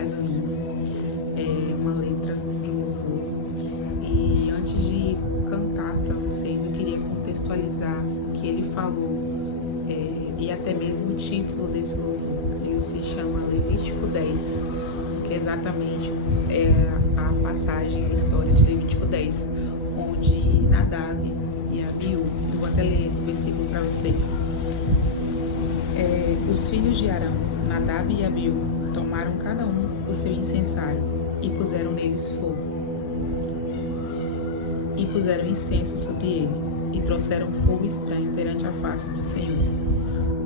mais um hino, uma letra de um louvor. E antes de cantar para vocês, eu queria contextualizar o que ele falou e até mesmo o título desse louvor. Ele se chama Levítico 10, que exatamente é a passagem, a história de Levítico 10, onde Nadab e Abiú, eu vou até ler o versículo para vocês. Os filhos de Arão, Nadab e Abiú, tomaram cada um o seu incensário e puseram neles fogo. E puseram incenso sobre ele, e trouxeram fogo estranho perante a face do Senhor,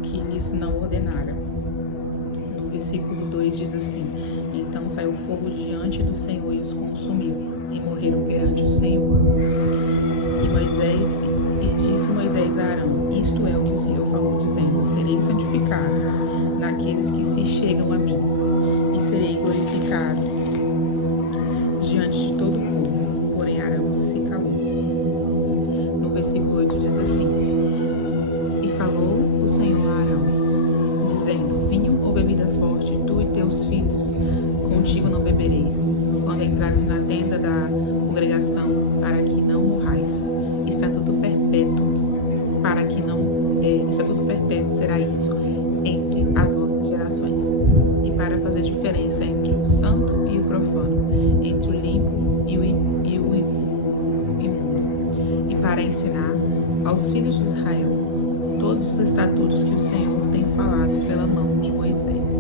que lhes não ordenara. No versículo 2 diz assim: Então saiu fogo diante do Senhor e os consumiu, e morreram perante o Senhor. E disse Moisés a Arão: Isto é o que o Senhor falou, dizendo: Serei santificado naqueles que se chegam a mim, e serei glorificado diante de todo o povo. Porém Arão se calou. No versículo 8 diz assim: E falou o Senhor a Arão, dizendo: Vinho ou bebida forte, tu e teus filhos, contigo não bebereis, quando entrares na tenda da congregação, para que não morrais. Estatuto perpétuo será isso entre as vossas gerações, e para fazer diferença entre o santo e o profano, entre o limpo e o imundo, e para ensinar aos filhos de Israel todos os estatutos que o Senhor tem falado pela mão de Moisés.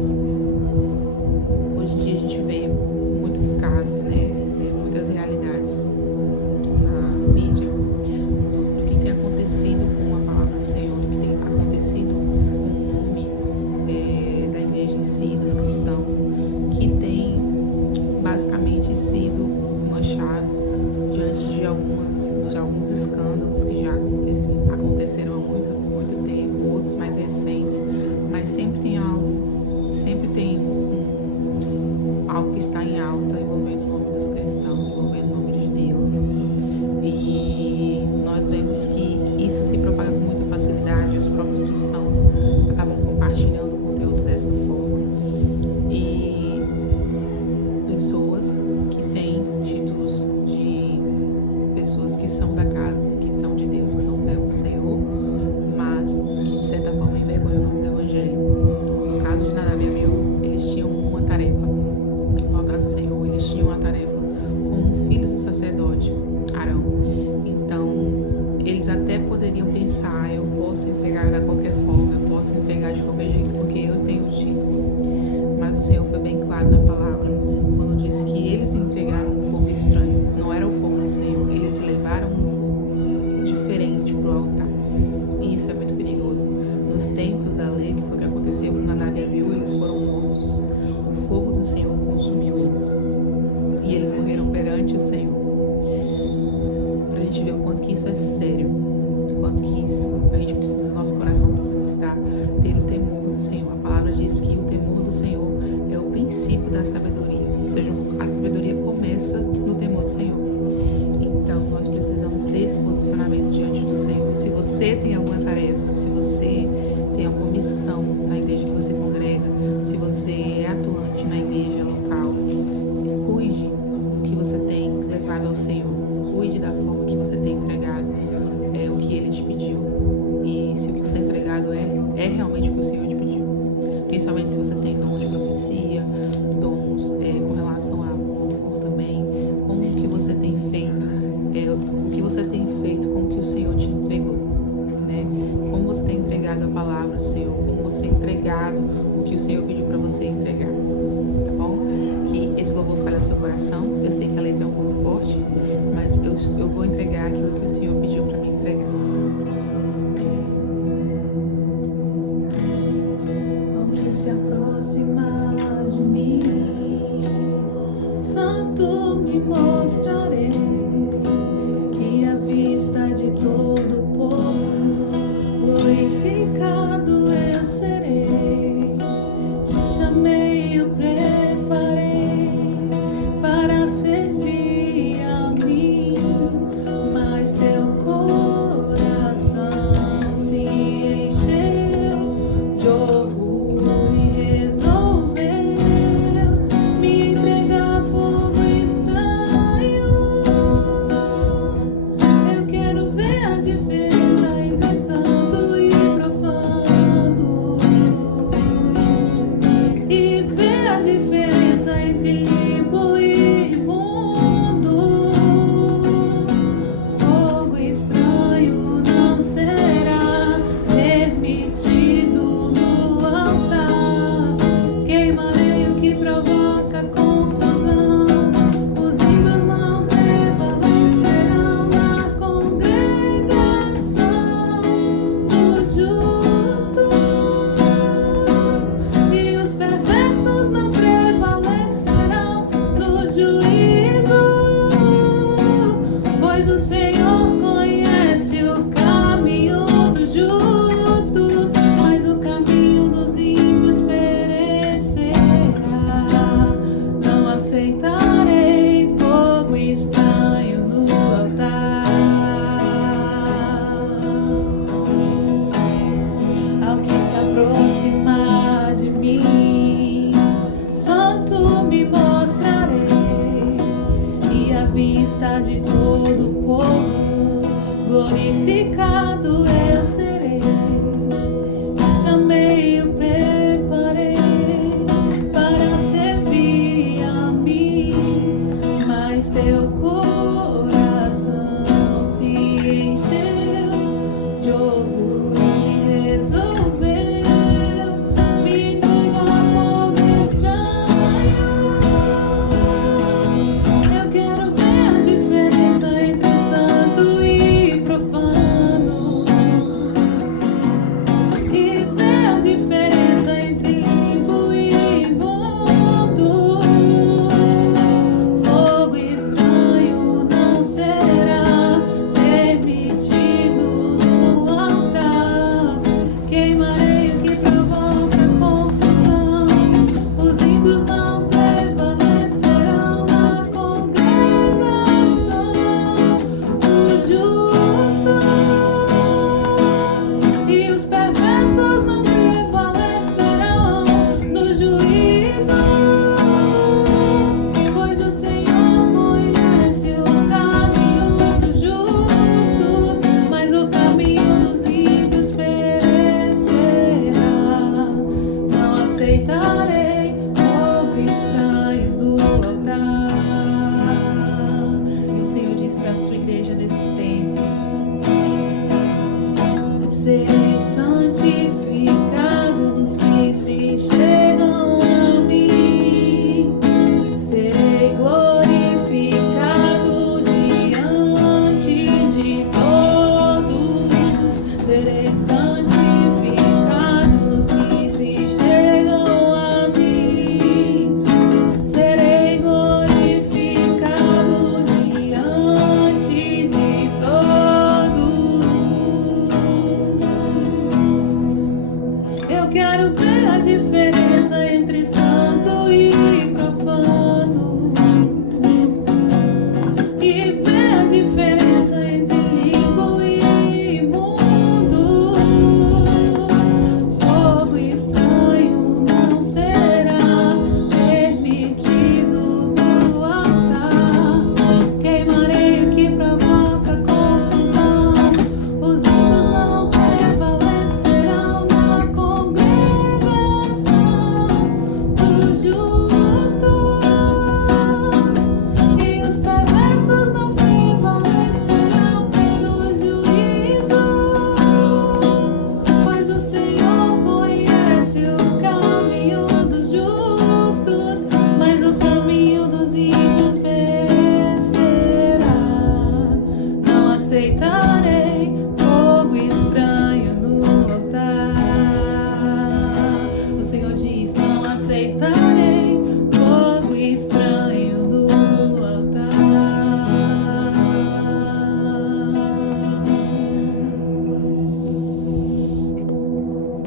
Hoje em dia a gente vê muitos casos, muitas realidades na mídia, do que tem acontecido com a palavra do Senhor, do que tem acontecido com o nome da igreja em si, dos cristãos, que tem basicamente sido manchado diante de alguns escândalos que já aconteceram há muito tempo, outros mais recentes, mas sempre tem algo que está em alta envolvendo o nome dos cristãos, envolvendo o nome de Deus. E nós vemos que isso se propaga com muita facilidade, os próprios cristãos acabam compartilhando conteúdos dessa forma. E pessoas que têm títulos de pessoas que são da casa, que são de Deus, que são servos do Senhor, mas que de certa forma envergonham o nome do Evangelho. No caso de Nadab e Abiú, eles tinham uma tarefa no altar do Senhor, eles tinham uma tarefa como filhos do sacerdote Arão. Então, eles até poderiam pensar: eu posso entregar da qualquer forma, eu posso entregar de qualquer jeito, porque eu tenho o título. Mas o Senhor foi bem claro na palavra, quando disse que eles entregaram um fogo estranho. Não era o fogo do Senhor, eles levaram um fogo diferente para o altar. E isso é muito perigoso. Nos templos da lei, que foi o que aconteceu com Nadab e Abiú, eles foram mortos. O fogo do Senhor consumiu eles. E eles morreram perante o Senhor. Para a gente ver o quanto que isso é sério. O quanto que isso, nosso coração precisa ter o temor do Senhor. A palavra diz que o temor do Senhor é o princípio da sabedoria. Ou seja, a sabedoria começa no temor do Senhor. Então, nós precisamos ter esse posicionamento diante do Senhor. E se você tem alguma tarefa, se você tem alguma missão na igreja que você congrega, se você é atuante na igreja local, cuide do que você tem levado ao Senhor. Cuide da forma que você tem entregado o que Ele te pediu. E se o que você tem entregado é realmente o que o Senhor te pediu. Principalmente se você tem dom de profecia, dons com relação a louvor também, como que você tem feito, o que você tem feito com o que o Senhor te entregou, né? Como você tem entregado a palavra do Senhor, como você tem entregado o que o Senhor pediu para você entregar, tá bom? Que esse louvor fale ao seu coração. Eu sei que a letra é um pouco forte, mas eu vou entregar aquilo que o Senhor pediu para mim entregar. Se aproximar de mim, santo me mostrarei, e à vista de todo o povo, glorificado eu serei. Te chamei, eu preparei para servir a mim, mas teu coração diferença entre limpo e imundo. Fogo estranho não será permitido no altar. Queimareio que provoca confusão. Os ímpios não prevalecerão na congregação dos justos. E os perversos não prevalecerão no juízo. Pois o Senhor conhece o caminho dos justos, mas o caminho dos ímpios perecerá. Não aceitarei fogo estranho no altar. Ao que se aproximar de mim, santo me mostrarei, e à vista de todo o povo glorificado eu serei.